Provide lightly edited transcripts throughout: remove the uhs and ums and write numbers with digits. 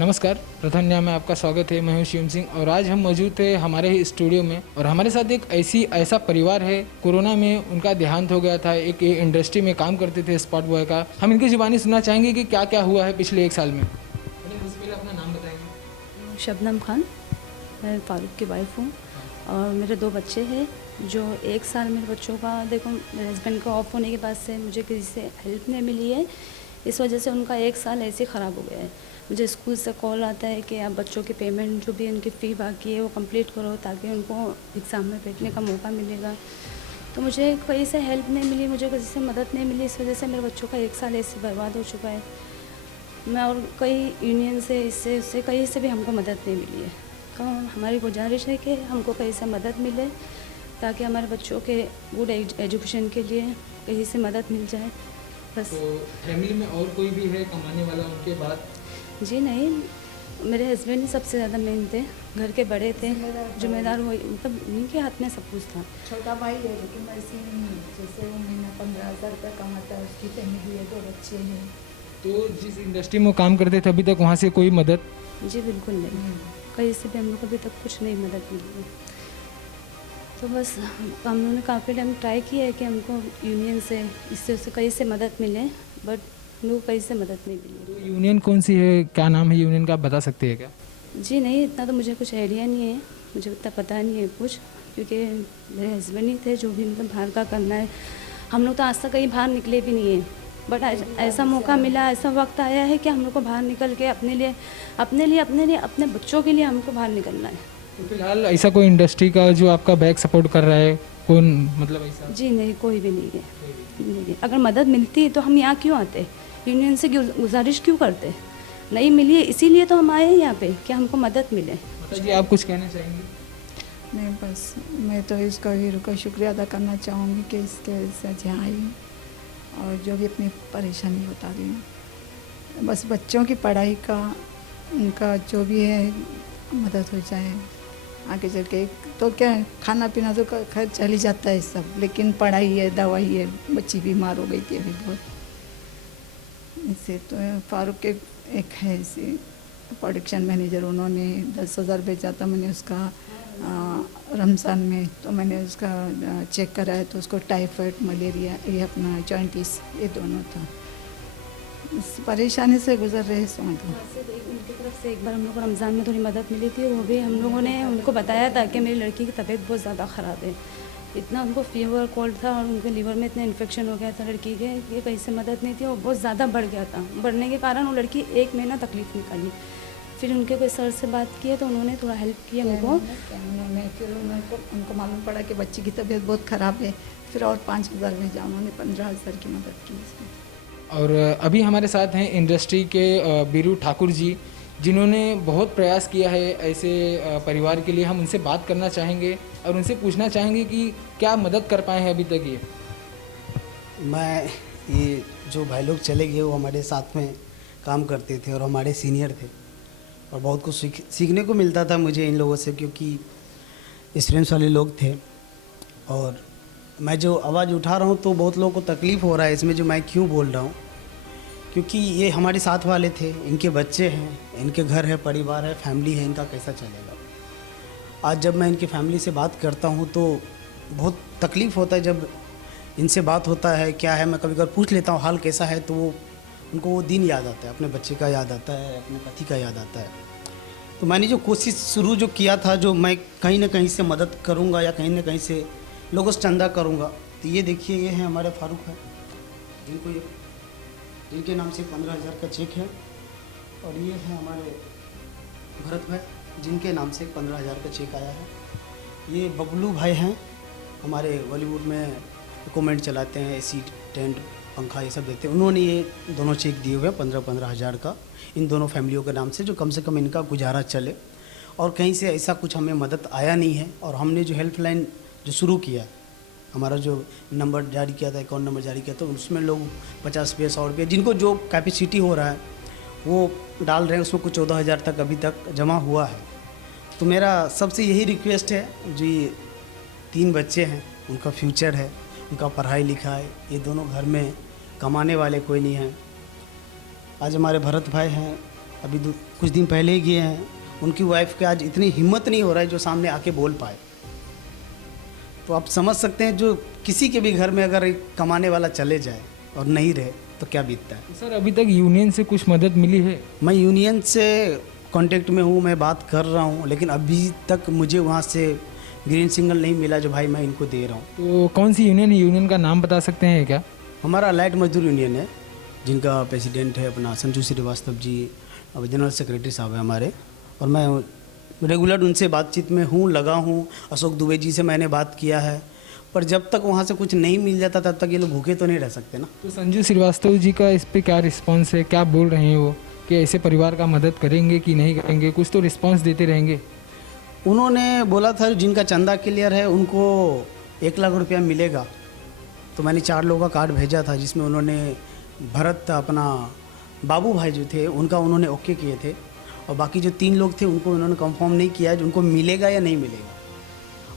नमस्कार, प्रथम न्याय में आपका स्वागत है। मैं हूं शिवम सिंह और आज हम मौजूद थे हमारे ही स्टूडियो में और हमारे साथ एक ऐसा परिवार है। कोरोना में उनका देहांत हो गया था। एक इंडस्ट्री में काम करते थे स्पॉट बॉय का। हम इनकी जुबानी सुनना चाहेंगे कि क्या क्या हुआ है पिछले एक साल में। उससे पहले अपना नाम बताएंगे। शबनम खान, मैं फारूक की वाइफ हूँ और मेरे 2 बच्चे हैं। जो 1 साल मेरे बच्चों का, देखो मेरे हस्बैंड का ऑफ होने के बाद से मुझे किसी से हेल्प नहीं मिली है। इस वजह से उनका 1 साल ऐसे ख़राब हो गया है। मुझे स्कूल से कॉल आता है कि आप बच्चों की पेमेंट जो भी उनकी फ़ी बाकी है वो कंप्लीट करो ताकि उनको एग्ज़ाम में बैठने का मौका मिलेगा। तो मुझे कहीं से हेल्प नहीं मिली, मुझे किसी से मदद नहीं मिली। इस वजह से मेरे बच्चों का 1 साल ऐसे बर्बाद हो चुका है। मैं और कई यूनियन से इससे उससे कहीं से भी हमको मदद नहीं मिली है। तो हमारी गुजारिश है कि हमको कहीं से मदद मिले ताकि हमारे बच्चों के गुड एजुकेशन के लिए कहीं से मदद मिल जाए बस। तो फैमिली में और कोई भी है कमाने वाला उनके बाद? जी नहीं, मेरे हस्बैंड ही सबसे ज़्यादा मेन थे, घर के बड़े थे, जिम्मेदार हुए, मतलब उनके हाथ में सब कुछ था। छोटा भाई है लेकिन वैसे नहीं है। जैसे वो महीना 15,000 रुपये कमाता है, उसकी फैमिली है, 2 बच्चे हैं। तो जिस इंडस्ट्री में काम करते थे अभी तक वहाँ से कोई मदद? जी बिल्कुल नहीं, कहीं से भी हम लोग को अभी तक कुछ नहीं मदद मिली है। तो बस हम लोगों ने काफ़ी टाइम ट्राई किया है कि हमको यूनियन से इससे उससे कहीं से मदद मिले, बट हम लोग कहीं से मदद नहीं मिली। तो यूनियन कौन सी है, क्या नाम है यूनियन का, आप बता सकते हैं क्या? जी नहीं, इतना तो मुझे कुछ आइडिया नहीं है, मुझे इतना पता नहीं है कुछ, क्योंकि मेरे हस्बैंड ही थे जो भी मतलब बाहर का करना है। हम लोग तो आज तक कहीं बाहर निकले भी नहीं है, बट ऐसा मौका मिला, ऐसा वक्त आया है कि हम लोग को बाहर निकल के अपने बच्चों के लिए हमको बाहर निकलना है। तो फिलहाल ऐसा कोई इंडस्ट्री का जो आपका बैक सपोर्ट कर रहा है, कौन मतलब ऐसा? जी नहीं, कोई भी नहीं है, नहीं है। अगर मदद मिलती तो हम यहाँ क्यों आते, यूनियन से गुजारिश क्यों करते? नहीं मिली है, इसीलिए तो हम आए हैं यहाँ पे कि हमको मदद मिले। जी आप कुछ कहना चाहेंगे? नहीं, बस मैं तो इसका वीर का शुक्रिया अदा करना चाहूँगी कि इसके साथ यहाँ आई हूँ और जो भी अपनी परेशानी बता रही हूँ। बस बच्चों की पढ़ाई का, उनका जो भी है मदद हो जाए आगे चल के। तो क्या है, खाना पीना तो खैर चल ही जाता है सब, लेकिन पढ़ाई है, दवाई है। बच्ची बीमार हो गई थी अभी बहुत, इससे तो फारूक के एक है इसे प्रोडक्शन मैनेजर, उन्होंने 10,000 भेजा था। मैंने उसका रमज़ान में तो मैंने उसका चेक कराया तो उसको टाइफाइड, मलेरिया, ये अपना जॉइंटिस, ये दोनों था। इस परेशानी से गुजर रहे हैं। उनकी तरफ से एक बार हम लोग को रमज़ान में थोड़ी मदद मिली थी, वो भी हम लोगों ने उनको बताया था कि मेरी लड़की की तबीयत बहुत ज़्यादा ख़राब है। इतना उनको फीवर कोल्ड था और उनके लीवर में इतना इन्फेक्शन हो गया था लड़की के, ये कहीं से मदद नहीं थी और बहुत ज़्यादा बढ़ गया था। बढ़ने के कारण वो लड़की 1 महीना तकलीफ़ निकाली। फिर उनके कोई सर से बात किया तो उन्होंने थोड़ा हेल्प किया हमको। फिर उनको मालूम पड़ा कि बच्ची की तबीयत बहुत ख़राब है, फिर और 5,000 भेजा, उन्होंने 15,000 की मदद की इसमें। और अभी हमारे साथ हैं इंडस्ट्री के बीरू ठाकुर जी, जिन्होंने बहुत प्रयास किया है ऐसे परिवार के लिए। हम उनसे बात करना चाहेंगे और उनसे पूछना चाहेंगे कि क्या मदद कर पाए हैं अभी तक ये। ये जो भाई लोग चले गए वो हमारे साथ में काम करते थे और हमारे सीनियर थे और बहुत कुछ सीखने को मिलता था मुझे इन लोगों से, क्योंकि एक्सपीरियंस वाले लोग थे। और मैं जो आवाज़ उठा रहा हूँ तो बहुत लोगों को तकलीफ़ हो रहा है इसमें, जो मैं क्यों बोल रहा हूँ, क्योंकि ये हमारे साथ वाले थे, इनके बच्चे हैं, इनके घर है, परिवार है, फैमिली है, इनका कैसा चलेगा। आज जब मैं इनकी फैमिली से बात करता हूँ तो बहुत तकलीफ़ होता है। जब इनसे बात होता है क्या है, मैं कभी कभी पूछ लेता हूँ हाल कैसा है, तो उनको वो दिन याद आता है, अपने बच्चे का याद आता है, अपने पति का याद आता है। तो मैंने जो कोशिश शुरू जो किया था, जो मैं कहीं ना कहीं से मदद करूँगा या कहीं ना कहीं से लोगों से चंदा करूँगा, तो ये देखिए, ये है हमारे फारूक है, जिनके नाम से 15,000 का चेक है। और ये है हमारे भरत भाई, जिनके नाम से 15,000 का चेक आया है। ये बबलू भाई हैं, हमारे बॉलीवुड में कमेंट चलाते हैं, एसी टेंट पंखा ये सब देते हैं। उन्होंने ये दोनों चेक दिए हुए हैं 15,000 का, इन दोनों फैमिलियों के नाम से, जो कम से कम इनका गुजारा चले। और कहीं से ऐसा कुछ हमें मदद आया नहीं है। और हमने जो हेल्पलाइन जो शुरू किया, हमारा जो नंबर जारी किया था, अकाउंट नंबर जारी किया, तो उसमें लोग 50 रुपये, 100 रुपये, जिनको जो कैपेसिटी हो रहा है वो डाल रहे हैं। उसमें कुछ 14,000 तक अभी तक जमा हुआ है। तो मेरा सबसे यही रिक्वेस्ट है, जो ये 3 बच्चे हैं, उनका फ्यूचर है, उनका पढ़ाई लिखाई, ये दोनों घर में कमाने वाले कोई नहीं हैं। आज हमारे भरत भाई हैं, अभी कुछ दिन पहले ही गए हैं। उनकी वाइफ के आज इतनी हिम्मत नहीं हो रहा है जो सामने आके बोल पाए। तो आप समझ सकते हैं जो किसी के भी घर में अगर एक कमाने वाला चले जाए और नहीं रहे तो क्या बीतता है। सर अभी तक यूनियन से कुछ मदद मिली है? मैं यूनियन से कांटेक्ट में हूँ, मैं बात कर रहा हूँ, लेकिन अभी तक मुझे वहाँ से ग्रीन सिग्नल नहीं मिला जो भाई मैं इनको दे रहा हूँ। तो कौन सी यूनियन है? यूनियन का नाम बता सकते हैं क्या? हमारा लाइट मजदूर यूनियन है, जिनका प्रेसिडेंट है अपना संजू श्रीवास्तव जी, अब जनरल सेक्रेटरी साहब है हमारे। और मैं रेगुलर उनसे बातचीत में हूँ, लगा हूँ। अशोक दुबे जी से मैंने बात किया है, पर जब तक वहाँ से कुछ नहीं मिल जाता तब तक ये लोग भूखे तो नहीं रह सकते ना। तो संजू श्रीवास्तव जी का इस पे क्या रिस्पॉन्स है? क्या बोल रहे हैं वो कि ऐसे परिवार का मदद करेंगे कि नहीं करेंगे? कुछ तो रिस्पॉन्स देते रहेंगे। उन्होंने बोला था जिनका चंदा क्लियर है उनको 1 लाख रुपया मिलेगा। तो मैंने 4 लोगों का कार्ड भेजा था, जिसमें उन्होंने भरत अपना बाबू भाई जो थे उनका उन्होंने ओके किए थे, और बाकी जो 3 लोग थे उनको उन्होंने कंफर्म नहीं किया है उनको मिलेगा या नहीं मिलेगा।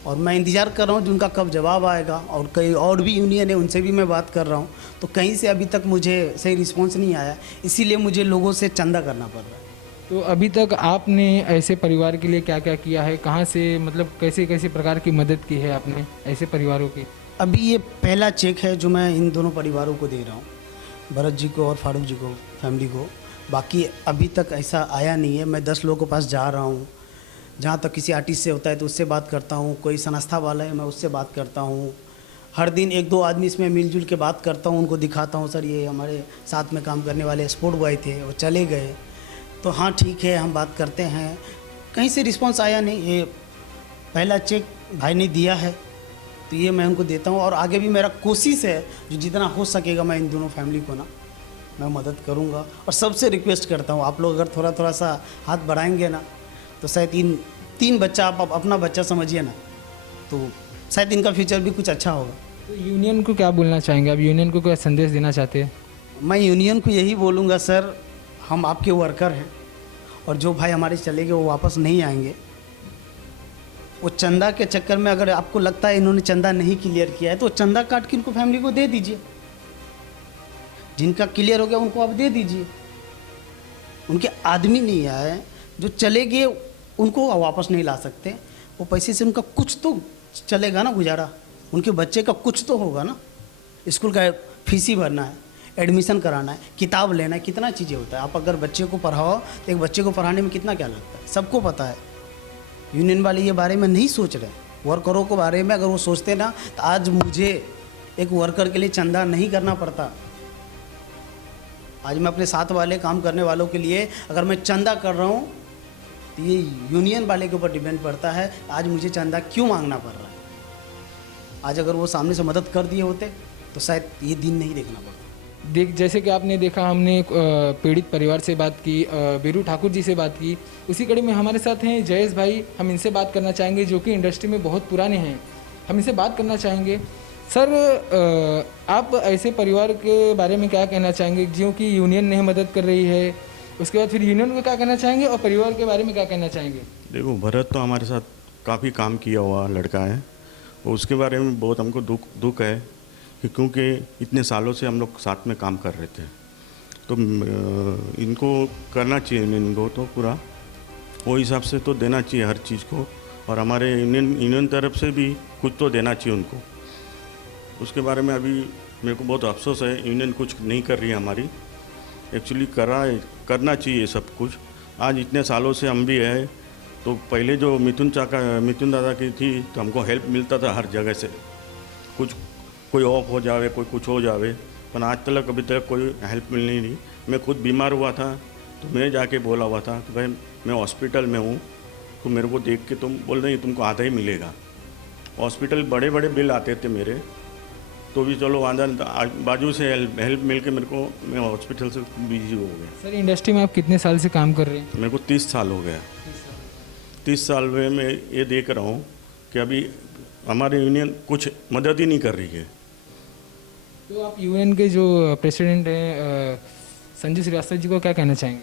और मैं इंतज़ार कर रहा हूँ उनका कब जवाब आएगा। और कई और भी यूनियन है, उनसे भी मैं बात कर रहा हूँ, तो कहीं से अभी तक मुझे सही रिस्पॉन्स नहीं आया, इसीलिए मुझे लोगों से चंदा करना पड़ रहा है। तो अभी तक आपने ऐसे परिवार के लिए क्या क्या किया है? कहाँ से, मतलब कैसे कैसे प्रकार की मदद की है आपने ऐसे परिवारों की? अभी ये पहला चेक है जो मैं इन दोनों परिवारों को दे रहा हूँ, भरत जी को और फारूक जी को, फैमिली को। बाकी अभी तक ऐसा आया नहीं है। मैं 10 लोगों के पास जा रहा हूँ, जहाँ तक किसी आर्टिस्ट से होता है तो उससे बात करता हूँ, कोई संस्था वाला है मैं उससे बात करता हूँ। हर दिन 1-2 आदमी इसमें मिलजुल के बात करता हूँ, उनको दिखाता हूँ सर ये हमारे साथ में काम करने वाले स्पोर्ट बॉय थे, वो चले गए, तो हाँ ठीक है हम बात करते हैं। कहीं से रिस्पांस आया नहीं। ये पहला चेक भाई ने दिया है तो ये मैं उनको देता हूँ, और आगे भी मेरा कोशिश है जो जितना हो सकेगा मैं इन दोनों फैमिली को ना मैं मदद करूँगा। और सबसे रिक्वेस्ट करता हूँ आप लोग अगर थोड़ा थोड़ा सा हाथ बढ़ाएंगे ना तो शायद तीन बच्चा आप अपना बच्चा समझिए ना, तो शायद इनका फ्यूचर भी कुछ अच्छा होगा। तो यूनियन को क्या बोलना चाहेंगे आप? यूनियन को क्या संदेश देना चाहते हैं? मैं यूनियन को यही बोलूँगा सर, हम आपके वर्कर हैं, और जो भाई हमारे चले गए वो वापस नहीं आएंगे। वो चंदा के चक्कर में अगर आपको लगता है इन्होंने चंदा नहीं क्लियर किया है तो चंदा काट के इनको फैमिली को दे दीजिए। जिनका क्लियर हो गया उनको आप दे दीजिए। उनके आदमी नहीं आए, जो चले गए उनको वापस नहीं ला सकते। वो पैसे से उनका कुछ तो चलेगा ना गुजारा, उनके बच्चे का कुछ तो होगा ना। स्कूल का फीस ही भरना है, एडमिशन कराना है, किताब लेना है, कितना चीज़ें होता है। आप अगर बच्चे को पढ़ाओ तो एक बच्चे को पढ़ाने में कितना क्या लगता है, सबको पता है। यूनियन वाले ये बारे में नहीं सोच रहे। वर्करों के बारे में अगर वो सोचते ना तो आज मुझे एक वर्कर के लिए चंदा नहीं करना पड़ता। आज मैं अपने साथ वाले काम करने वालों के लिए अगर मैं चंदा कर रहा हूँ तो ये यूनियन वाले के ऊपर डिपेंड पड़ता है आज मुझे चंदा क्यों मांगना पड़ रहा है। आज अगर वो सामने से मदद कर दिए होते तो शायद ये दिन नहीं देखना पड़ता। जैसे कि आपने देखा, हमने एक पीड़ित परिवार से बात की, बीरू ठाकुर जी से बात की। उसी कड़ी में हमारे साथ हैं जयेश भाई, हम इनसे बात करना चाहेंगे, जो कि इंडस्ट्री में बहुत पुराने हैं। हम इनसे बात करना चाहेंगे। सर आप ऐसे परिवार के बारे में क्या कहना चाहेंगे जो कि यूनियन नहीं मदद कर रही है? उसके बाद फिर यूनियन को क्या कहना चाहेंगे और परिवार के बारे में क्या कहना चाहेंगे? देखो, भरत तो हमारे साथ काफ़ी काम किया हुआ लड़का है, और उसके बारे में बहुत हमको दुख है कि क्योंकि इतने सालों से हम लोग साथ में काम कर रहे थे। तो इनको करना चाहिए, इनको तो पूरा वो हिसाब से तो देना चाहिए हर चीज़ को, और हमारे यूनियन तरफ से भी कुछ तो देना चाहिए उनको। उसके बारे में अभी मेरे को बहुत अफसोस है, यूनियन कुछ नहीं कर रही है हमारी। एक्चुअली करना चाहिए सब कुछ। आज इतने सालों से हम भी है, तो पहले जो मिथुन दादा की थी तो हमको हेल्प मिलता था हर जगह से, कोई ऑफ हो जावे, कोई कुछ हो जावे, पर आज तक अभी तक कोई हेल्प मिल नहीं रही। मैं खुद बीमार हुआ था तो मैं जाके बोला हुआ था कि भाई मैं हॉस्पिटल में हूँ, तो मेरे को देख के तुम बोल रहे तुमको आधा ही मिलेगा। हॉस्पिटल बड़े बड़े बिल आते थे मेरे, तो भी चलो वादा बाजू से हेल्प मिल के मैं हॉस्पिटल से बिजी हो गया। सर इंडस्ट्री में आप कितने साल से काम कर रहे हैं? मेरे को 30 साल हो गया। 30 साल में मैं ये देख रहा हूँ कि अभी हमारे यूनियन कुछ मदद ही नहीं कर रही है। तो आप यूनियन के जो प्रेसिडेंट हैं संजू श्रीवास्तव जी को क्या कहना चाहेंगे?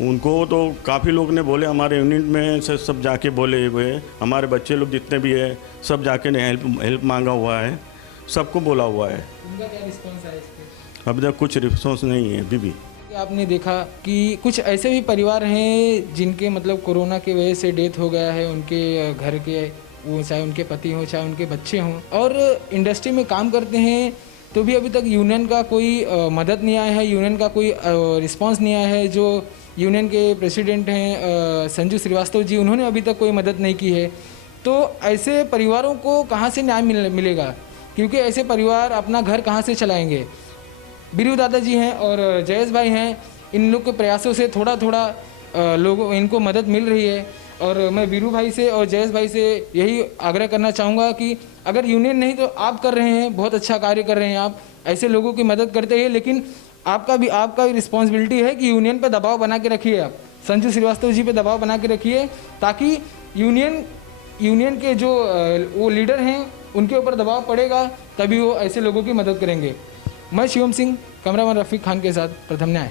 उनको तो काफ़ी लोग ने बोले, हमारे यूनिट में से सब जाके बोले हुए, हमारे बच्चे लोग जितने भी है सब जाके ने हेल्प मांगा हुआ है, सबको बोला हुआ है। उनका क्या रिस्पॉन्स है इस पे? अभी तक कुछ रिस्पॉन्स नहीं है अभी भी। आपने देखा कि कुछ ऐसे भी परिवार हैं जिनके मतलब कोरोना की वजह से डेथ हो गया है, उनके घर के, वो चाहे उनके पति हों चाहे उनके बच्चे हों, और इंडस्ट्री में काम करते हैं तो भी अभी तक यूनियन का कोई मदद नहीं आया है, यूनियन का कोई रिस्पांस नहीं आया है। जो यूनियन के प्रेसिडेंट हैं संजू श्रीवास्तव जी, उन्होंने अभी तक कोई मदद नहीं की है। तो ऐसे परिवारों को कहाँ से न्याय मिलेगा, क्योंकि ऐसे परिवार अपना घर कहाँ से चलाएंगे। बीरू दादा जी हैं और जयेश भाई हैं, इन लोग के प्रयासों से थोड़ा थोड़ा लोगों इनको मदद मिल रही है। और मैं बीरू भाई से और जयेश भाई से यही आग्रह करना चाहूँगा कि अगर यूनियन नहीं तो आप कर रहे हैं, बहुत अच्छा कार्य कर रहे हैं, आप ऐसे लोगों की मदद करते हैं, लेकिन आपका भी रिस्पॉन्सिबिलिटी है कि यूनियन पर दबाव बना के रखिए। आप संजू श्रीवास्तव जी पे दबाव बना के रखिए, ताकि यूनियन के जो वो लीडर हैं उनके ऊपर दबाव पड़ेगा, तभी वो ऐसे लोगों की मदद करेंगे। मैं शिवम सिंह, कैमरामैन रफीक खान के साथ प्रथम न्याय।